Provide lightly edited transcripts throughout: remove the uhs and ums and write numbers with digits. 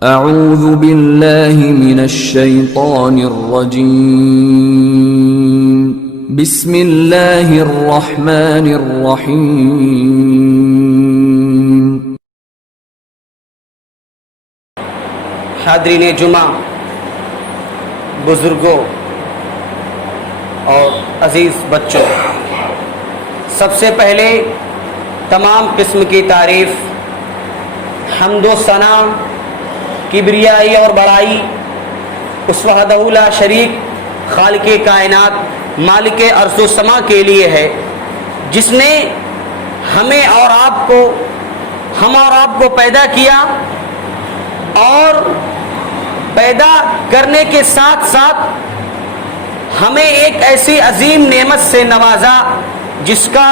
اعوذ باللہ من الشیطان الرجیم بسم اللہ الرحمن الرحیم۔ حاضرین جمعہ، بزرگوں اور عزیز بچوں، سب سے پہلے تمام قسم کی تعریف، حمد و ثنا، کبریائی اور بڑائی اس وحدہ لا شریک خالق کائنات مالک ارض و سما کے لیے ہے، جس نے ہم اور آپ کو پیدا کیا اور پیدا کرنے کے ساتھ ساتھ ہمیں ایک ایسی عظیم نعمت سے نوازا جس کا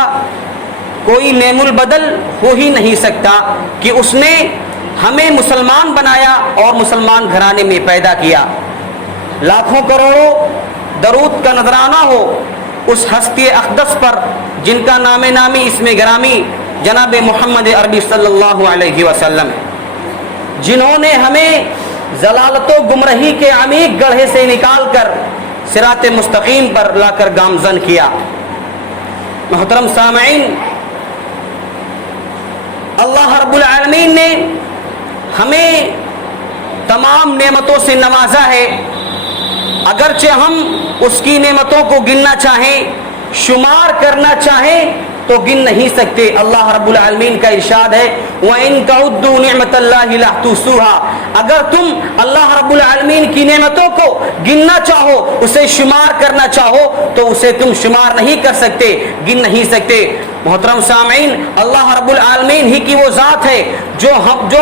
کوئی نعم البدل ہو ہی نہیں سکتا، کہ اس نے ہمیں مسلمان بنایا اور مسلمان گھرانے میں پیدا کیا۔ لاکھوں کروڑوں درود کا نذرانہ ہو اس ہستی اقدس پر جن کا نام نامی اسم گرامی جناب محمد عربی صلی اللہ علیہ وسلم ہے، جنہوں نے ہمیں ضلالت و گمراہی کے عمیق گڑھے سے نکال کر صراط مستقیم پر لا کر گامزن کیا۔ محترم سامعین، اللہ رب العالمین نے ہمیں تمام نعمتوں سے نوازا ہے، اگرچہ ہم اس کی نعمتوں کو گننا چاہیں، شمار کرنا چاہیں تو گن نہیں سکتے۔ اللہ رب العالمین کا ارشاد ہے وَإِن تَعُدُّوا نِعْمَةَ اللَّهِ لَا تُحْصُوهَا، اگر تم اللہ رب العالمین کی نعمتوں کو گننا چاہو، اسے شمار کرنا چاہو تو اسے تم شمار نہیں کر سکتے، گن نہیں سکتے۔ محترم سامعین، اللہ رب العالمین ہی کی وہ ذات ہے جو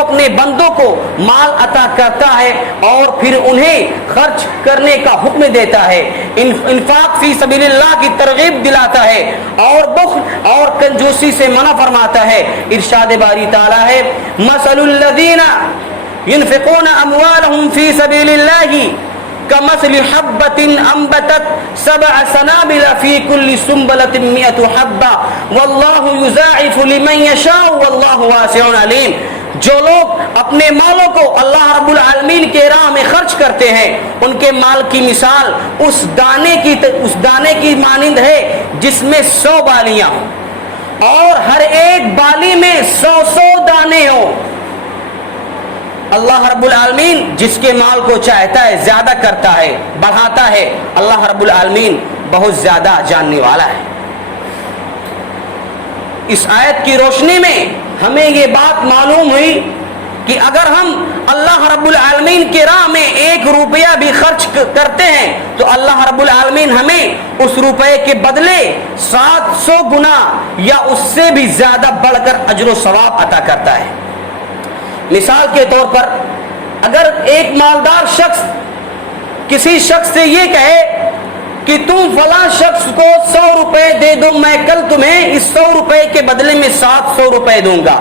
اپنے بندوں کو مال عطا کرتا ہے اور پھر انہیں خرچ کرنے کا حکم دیتا ہے، انفاق فی سبیل اللہ کی ترغیب دلاتا ہے اور بخل اور کنجوسی سے منع فرماتا ہے۔ ارشاد باری تعالی ہے مثل الذین ينفقون اموالهم فی سبیل اللہ كمثل حبة أنبتت 7 سنابل في كل سنبلة 100 حبة والله يضاعف لمن يشاء والله واسع عليم۔ جو لوگ اپنے مالوں کو اللہ رب العالمین کے راہ میں خرچ کرتے ہیں، ان کے مال کی مثال اس دانے کی مانند ہے جس میں 100 بالیاں ہوں اور ہر ایک بالی میں 100 دانے ہوں۔ اللہ رب العالمین جس کے مال کو چاہتا ہے زیادہ کرتا ہے، بڑھاتا ہے۔ اللہ رب العالمین بہت زیادہ جاننے والا ہے۔ اس آیت کی روشنی میں ہمیں یہ بات معلوم ہوئی کہ اگر ہم اللہ رب العالمین کے راہ میں 1 روپیہ بھی خرچ کرتے ہیں تو اللہ رب العالمین ہمیں اس روپے کے بدلے 700 گنا یا اس سے بھی زیادہ بڑھ کر اجر و ثواب عطا کرتا ہے۔ مثال کے طور پر اگر ایک مالدار شخص کسی شخص سے یہ کہے کہ تم فلاں شخص کو 100 روپے دے دو، میں کل تمہیں اس 100 روپے کے بدلے میں 700 روپے دوں گا،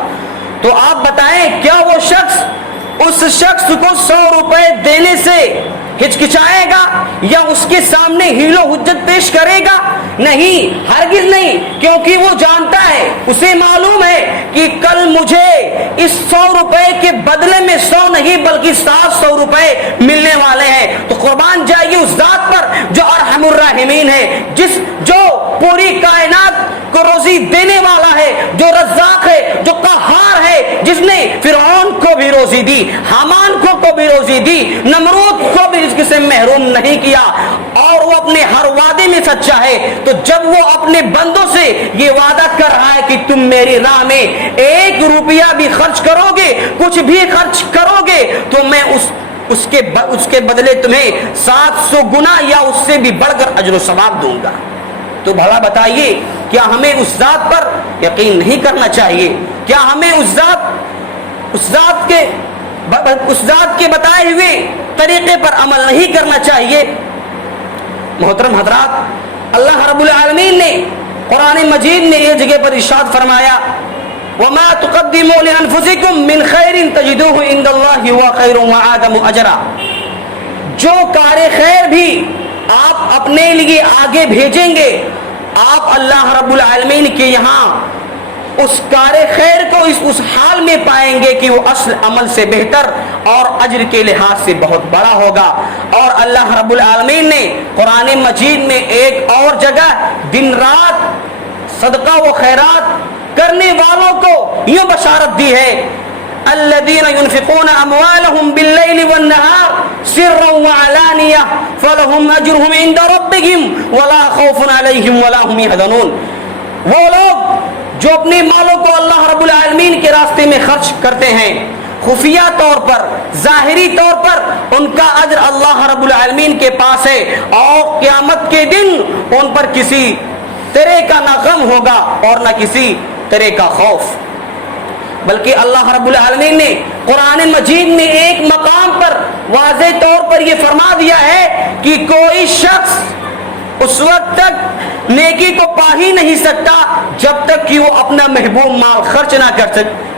تو آپ بتائیں کیا وہ شخص اس شخص کو 100 روپے دینے سے ہچکچائے گا یا اس کے سامنے حیل و حجت پیش کرے گا؟ نہیں، ہرگز نہیں، کیونکہ وہ جانتا ہے، اسے معلوم ہے کہ کل مجھے اس 100 روپے کے بدلے میں 100 نہیں بلکہ 700 روپے ملنے والے ہیں۔ تو قربان جائیے اس ذات پر جو ارحم الراحمین ہے، جو پوری کائنات کو روزی دینے والا ہے، جو رزاق ہے، جو قہار ہے، جس نے فرعون کو بھی روزی دی، حامان کو بھی روزی دی، نمرود کو بھی رزق سے محروم نہیں کیا، اور وہ اپنے ہر وعدے میں سچا ہے۔ تو جب وہ اپنے بندوں سے یہ وعدہ کر رہا ہے کہ تم میری راہ میں 1 روپیہ بھی خرچ کرو گے، کچھ بھی خرچ کرو گے تو میں اس کے بدلے تمہیں 700 گنا یا اس سے بھی بڑھ کر اجر و ثواب دوں گا۔ تو بھلا بتائیے کیا ہمیں اس ذات پر یقین نہیں کرنا چاہیے؟ کیا ہمیں اس ذات کے بتائے ہوئے طریقے پر عمل نہیں کرنا چاہیے؟ محترم حضرات، اللہ رب العالمین نے قرآن مجید میں ایک جگہ پر ارشاد فرمایا وَمَا تُقَدِّمُوا لِأَنفُسِكُم مِّن خَيْرٍ تَجِدُوهُ عِندَ اللَّهِ هُوَ خَيْرٌ وَأَعْظَمُ أَجْرًا۔ جو کار خیر بھی آپ اپنے لیے آگے بھیجیں گے، آپ اللہ رب العالمین کے یہاں اس کار خیر کو اس حال میں پائیں گے کہ وہ اصل عمل سے بہتر اور اجر کے لحاظ سے بہت بڑا ہوگا۔ اور اللہ رب العالمین نے قرآن مجید میں ایک اور جگہ دن رات صدقہ و خیرات کرنے والوں کو یوں بشارت دی ہے، الذين ينفقون اموالهم بالليل والنهار سرا وعلانية فلهم اجرهم عند ربهم ولا خوف عليهم ولا هم يحزنون۔ وہ لوگ جو اپنے مالوں کو اللہ رب العالمین کے راستے میں خرچ کرتے ہیں خفیہ طور پر، ظاہری طور پر، ان کا اجر اللہ رب العالمین کے پاس ہے، اور قیامت کے دن ان پر کسی طرح کا نہ غم ہوگا اور نہ کسی طرح کا خوف۔ بلکہ اللہ رب العالمین نے قرآن مجید میں ایک مقام پر واضح طور پر یہ فرما دیا ہے کہ کوئی شخص اس وقت تک نیکی کو پا ہی نہیں سکتا جب تک کہ وہ اپنا محبوب مال خرچ نہ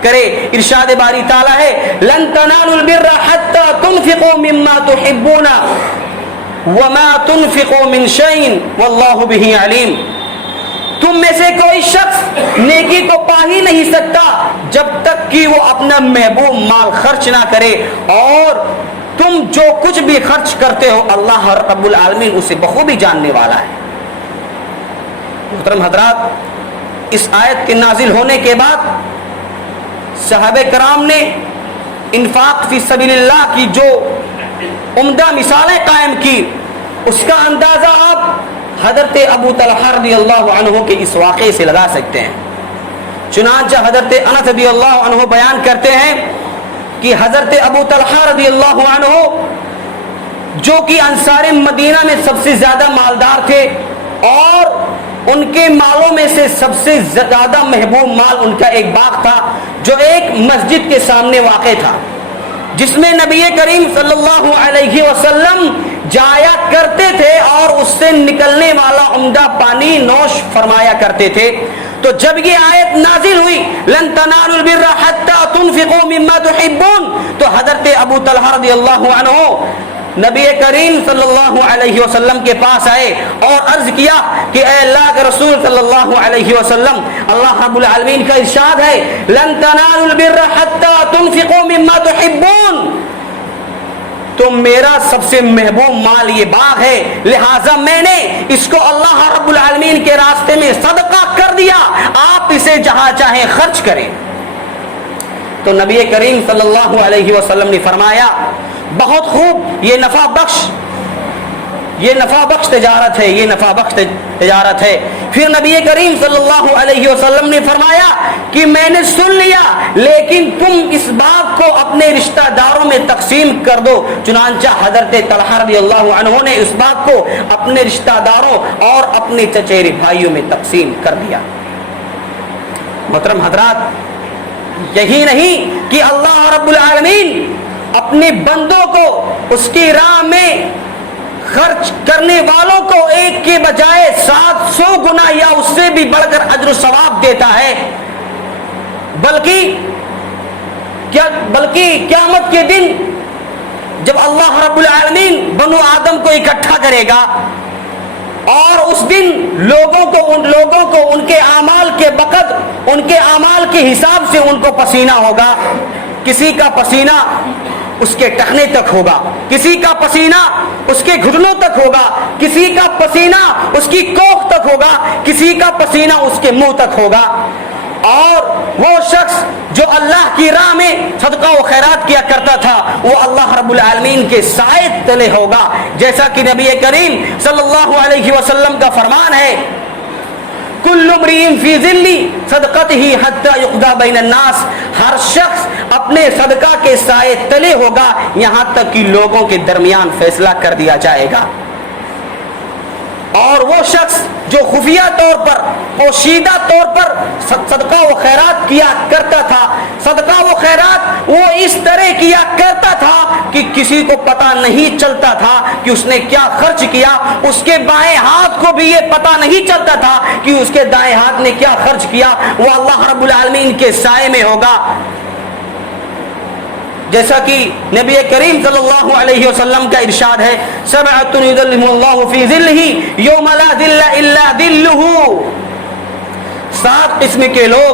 کرے۔ ارشاد باری تعالیٰ ہے، لن تنالوا البر حتى تنفقوا مما تحبون وما تنفقوا من شيء والله به عليم۔ تم میں سے کوئی شخص نیکی کو پا ہی نہیں سکتا جب تک کہ وہ اپنا محبوب مال خرچ نہ کرے، اور تم جو کچھ بھی خرچ کرتے ہو اللہ رب العالمین اسے بخوبی جاننے والا ہے۔ محترم حضرات، اس آیت کے نازل ہونے کے بعد صحابہ کرام نے انفاق فی سبیل اللہ کی جو عمدہ مثالیں قائم کی، اس کا اندازہ آپ حضرت ابو طلحہ رضی اللہ عنہ کے اس واقعے سے لگا سکتے ہیں۔ چنانچہ حضرت انس رضی اللہ عنہ بیان کرتے ہیں کہ حضرت ابو طلحہ رضی اللہ عنہ جو کہ انصار مدینہ میں سب سے زیادہ مالدار تھے، اور ان کے مالوں میں سے سب سے زیادہ محبوب مال ان کا ایک باغ تھا جو ایک مسجد کے سامنے واقع تھا، جس میں نبی کریم صلی اللہ علیہ وسلم جایا کرتے تھے اور اس سے نکلنے والا عمدہ پانی نوش فرمایا کرتے تھے۔ تو جب یہ آیت نازل ہوئی لن تنالوا البر حتى تنفقوا مما تحبون، تو حضرت ابو طلحہ رضی اللہ عنہ نبی کریم صلی اللہ علیہ وسلم کے پاس آئے اور عرض کیا کہ اے اللہ کے رسول صلی اللہ علیہ وسلم، اللہ رب العالمین کا ارشاد ہے لن تنالوا البر حتى تنفقوا مما تحبون، تو میرا سب سے محبوب مال یہ باغ ہے، لہٰذا میں نے اس کو اللہ رب العالمین کے راستے میں صدقہ کر دیا، آپ اسے جہاں چاہیں خرچ کریں۔ تو نبی کریم صلی اللہ علیہ وسلم نے فرمایا بہت خوب، یہ نفع بخش تجارت ہے، یہ نفع بخش تجارت ہے۔ پھر نبی کریم صلی اللہ علیہ وسلم نے فرمایا کہ میں نے سن لیا، لیکن تم اس باغ کو اپنے رشتہ داروں میں تقسیم کر دو۔ چنانچہ حضرت طلحہ رضی اللہ عنہ نے اس باغ کو اپنے رشتہ داروں اور اپنے چچیرے بھائیوں میں تقسیم کر دیا۔ محترم حضرات، یہی نہیں کہ اللہ رب العالمین اپنے بندوں کو اس کی راہ میں خرچ کرنے والوں کو ایک کے بجائے 700 گنا یا اس سے بھی بڑھ کر اجر و ثواب دیتا ہے، بلکہ قیامت کے دن جب اللہ رب العالمین بنو آدم کو اکٹھا کرے گا اور اس دن لوگوں کو ان کے اعمال کے وقت ان کے اعمال کے حساب سے ان کو پسینہ ہوگا، کسی کا پسینہ اس کے ٹخنے تک ہوگا، کسی کا پسینہ اس کے گھٹنوں تک ہوگا، کسی کا پسینہ اس کی کوکھ تک ہوگا، کسی کا پسینہ اس کے منہ تک ہوگا، اور وہ شخص جو اللہ کی راہ میں صدقہ و خیرات کیا کرتا تھا وہ اللہ رب العالمین کے سائے تلے ہوگا، جیسا کہ نبی کریم صلی اللہ علیہ وسلم کا فرمان ہے کل امرئ فی ظل صدقتہ حتی یقضی بین الناس، ہر شخص اپنے صدقہ کے سائے تلے ہوگا یہاں تک کہ لوگوں کے درمیان فیصلہ کر دیا جائے گا۔ اور وہ شخص جو خفیہ طور پر پوشیدہ طور پر صدقہ و خیرات کیا کرتا تھا، صدقہ و خیرات وہ اس طرح کیا کرتا تھا کہ کسی کو پتہ نہیں چلتا تھا کہ اس نے کیا خرچ کیا، اس کے بائیں ہاتھ کو بھی یہ پتہ نہیں چلتا تھا کہ اس کے دائیں ہاتھ نے کیا خرچ کیا، وہ اللہ رب العالمین کے سائے میں ہوگا۔ جیسا کہ نبی کریم صلی اللہ علیہ وسلم کا ارشاد ہے سبعۃ یظلهم اللہ فی ظلہ یوم لا ظل الا ظلہ، 7 قسم کے لوگ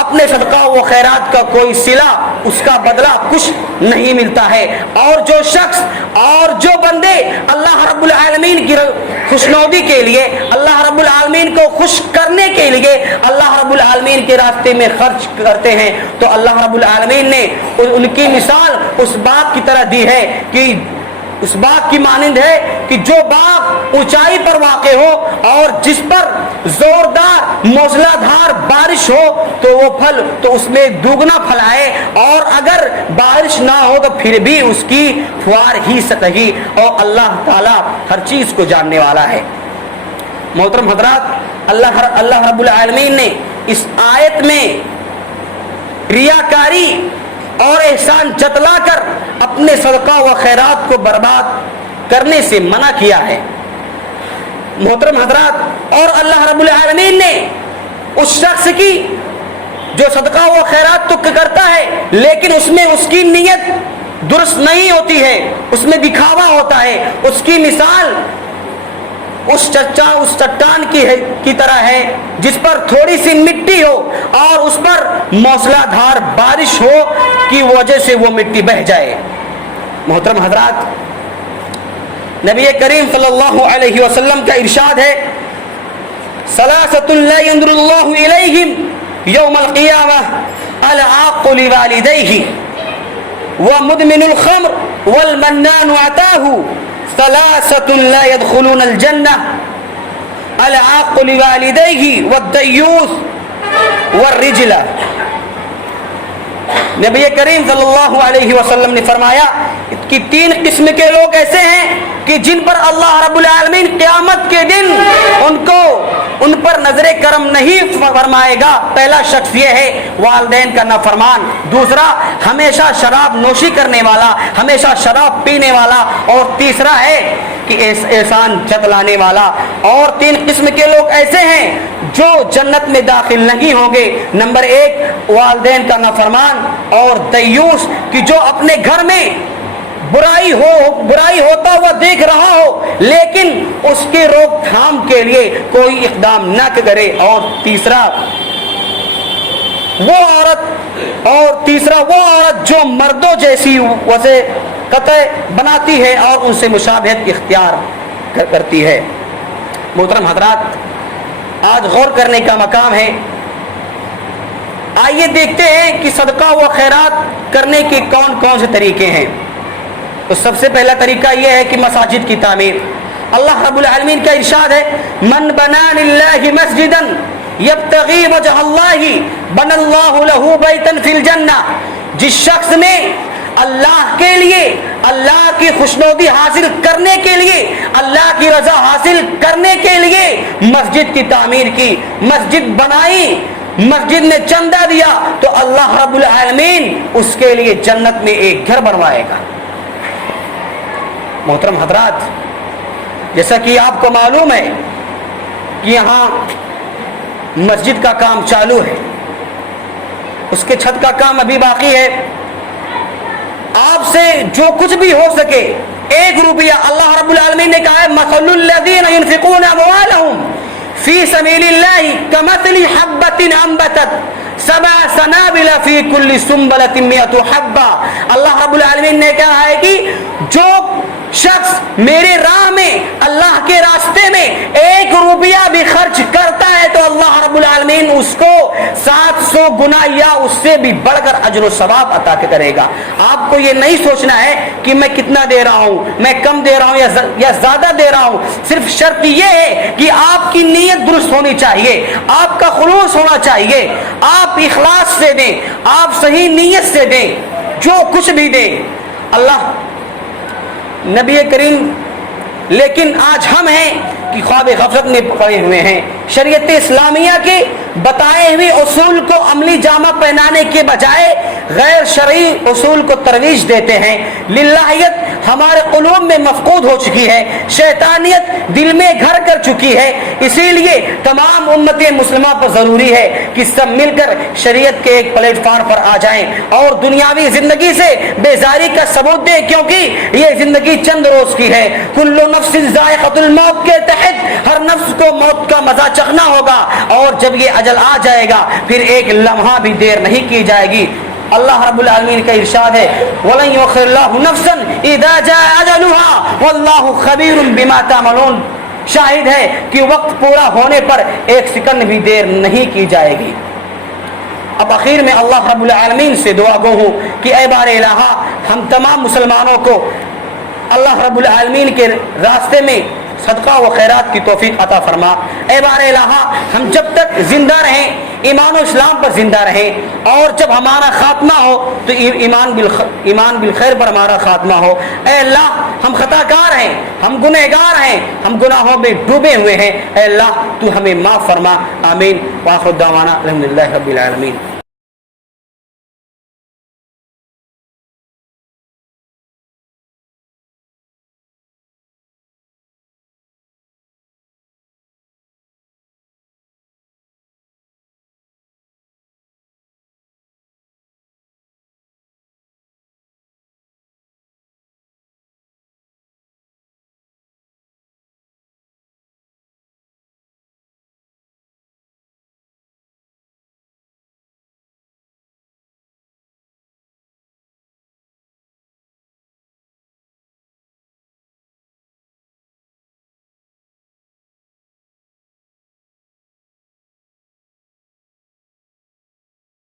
اپنے صدقہ و خیرات کا کوئی صلہ، اس کا بدلہ کچھ نہیں ملتا ہے۔ اور جو شخص اور جو بندے اللہ رب العالمین کی خوشنودی کے لیے، اللہ رب العالمین کو خوش کرنے کے لیے اللہ رب العالمین کے راستے میں خرچ کرتے ہیں، تو اللہ رب العالمین نے ان کی مثال اس باغ کی طرح دی ہے کہ اس باغ کی مانند ہے کہ جو باغ اونچائی پر واقع ہو اور جس پر زوردار موسلا دھار بارش ہو تو وہ پھل تو اس میں دوگنا پھل آئے، اور اگر بارش نہ ہو تو پھر بھی اس کی فوار ہی سطحی، اور اللہ تعالی ہر چیز کو جاننے والا ہے۔ محترم حضرات، اللہ رب العالمین نے اس آیت میں ریاکاری اور احسان جتلا کر اپنے صدقہ و خیرات کو برباد کرنے سے منع کیا ہے۔ محترم حضرات، اور اللہ رب العالمین نے اس شخص کی جو صدقہ و خیرات تو کرتا ہے لیکن اس میں اس کی نیت درست نہیں ہوتی ہے، اس میں دکھاوا ہوتا ہے، اس کی مثال اس چٹان کی طرح ہے جس پر تھوڑی سی مٹی ہو اور اس پر موسلا دھار بارش ہو کی وجہ سے وہ مٹی بہہ جائے۔ محترم حضرات، نبی کریم صلی اللہ علیہ وسلم کا ارشاد ہے، ثلاثۃ لا ينظر اللہ الیہم یوم القیامہ العاق لوالدیہ ومدمن الخمر والمنان عطاہ ثلاثۃ لا يدخلون الجنہ العاق لوالدیہ والدیوث والرجلہ۔ نبی کریم صلی اللہ علیہ وسلم نے فرمایا کہ تین قسم کے لوگ ایسے ہیں کہ جن پر اللہ رب العالمین قیامت کے دن ان پر نظر کرم نہیں فرمائے گا۔ پہلا شخص یہ ہے والدین کا نافرمان، دوسرا ہمیشہ شراب نوشی کرنے والا، ہمیشہ شراب پینے والا، اور تیسرا ہے کہ احسان جتلانے والا۔ اور تین قسم کے لوگ ایسے ہیں جو جنت میں داخل نہیں ہوں گے۔ نمبر ایک والدین کا نافرمان، اور دیوس کہ جو اپنے گھر میں برائی ہوتا ہوا دیکھ رہا ہو لیکن اس کی روک تھام کے لیے کوئی اقدام نہ کرے، اور تیسرا وہ عورت جو مردوں جیسی وجہ قطع بناتی ہے اور ان سے مشابہت اختیار کرتی ہے۔ محترم حضرات، آج غور کرنے کا مقام ہے۔ آئیے دیکھتے ہیں کہ صدقہ و خیرات کرنے کے کون کون سے طریقے ہیں۔ تو سب سے پہلا طریقہ یہ ہے کہ مساجد کی تعمیر۔ اللہ رب العالمین کا ارشاد ہے، من بنا للہ مسجدا یبتغی وجہ اللہ بنى اللہ لہ بیتا فی الجنہ۔ جس شخص نے اللہ کے لیے، اللہ کی خوشنودی حاصل کرنے کے لیے، اللہ کی رضا حاصل کرنے کے لیے مسجد کی تعمیر کی، مسجد بنائی، مسجد نے چندہ دیا، تو اللہ رب العالمین اس کے لیے جنت میں ایک گھر بنوائے گا۔ محترم حضرات، جیسا کہ آپ کو معلوم ہے کہ یہاں مسجد کا کام چالو ہے، اس کے چھت کا کام ابھی باقی ہے۔ آپ سے جو کچھ بھی ہو سکے، ایک روپیہ، اللہ رب العالمین نے کہا ہے مثل الذین ينفقون اموالهم فی سبیل اللہ کمثل حبۃ انبتت سبع سنابل فی کل سنبلۃ مئۃ حبہ۔ اللہ رب العالمین نے کہا ہے کہ جو شخص میرے راہ میں، اللہ کے راستے میں 1 روپیہ بھی خرچ کرتا ہے تو اللہ رب العالمین اس کو 700 گنا یا اس سے بھی بڑھ کر اجر و ثواب عطا کرے گا۔ آپ کو یہ نہیں سوچنا ہے کہ میں کتنا دے رہا ہوں، میں کم دے رہا ہوں یا زیادہ دے رہا ہوں۔ صرف شرط یہ ہے کہ آپ کی نیت درست ہونی چاہیے، آپ کا خلوص ہونا چاہیے، آپ اخلاص سے دیں، آپ صحیح نیت سے دیں، جو کچھ بھی دیں۔ اللہ نبی کریم، لیکن آج ہم ہیں کہ خواب غفلت میں پڑے ہوئے ہیں۔ شریعت اسلامیہ کے بتائے ہوئے اصول کو عملی جامہ پہنانے کے بجائے غیر شرعی اصول کو ترویج دیتے ہیں، للہیت ہمارے قلوب میں مفقود ہو چکی ہے، شیطانیت دل میں گھر کر چکی ہے۔ اسی لیے تمام امت مسلمہ پر ضروری ہے کہ سب مل کر شریعت کے ایک پلیٹ فارم پر آ جائیں اور دنیاوی زندگی سے بیزاری کا ثبوت دیں، کیونکہ یہ زندگی چند روز کی ہے۔ کل نفس ذائقۃ الموت کے تحت ہر نفس کو موت کا مزہ چکھنا ہوگا، اور جب یہ اجل آ جائے گا پھر ایک لمحہ بھی دیر نہیں کی جائے گی۔ اللہ رب العالمین کا ارشاد ہے وَلَن يُؤَخِّرَ اللَّهُ نَفْسًا إِذَا جَاءَ أَجَلُهَا وَاللَّهُ خَبِيرٌ بِمَا تَعْمَلُونَ۔ شاہد ہے کہ وقت پورا ہونے پر ایک سیکنڈ بھی دیر نہیں کی جائے گی۔ اب آخر میں اللہ رب العالمین سے دعا گو ہوں کہ اے بار الہ ہم تمام مسلمانوں کو اللہ رب العالمین کے راستے میں صدقہ و خیرات کی توفیق عطا فرما۔ اے بار الہ ہم جب تک زندہ رہیں ایمان و اسلام پر زندہ رہیں، اور جب ہمارا خاتمہ ہو تو ایمان بالخیر پر ہمارا خاتمہ ہو۔ اے اللہ ہم خطا کار ہیں، ہم گنہگار ہیں، ہم گناہوں میں ڈوبے ہوئے ہیں، اے اللہ تو ہمیں معاف فرما۔ آمین۔ وآخر دعوانا الحمدللہ رب العالمین۔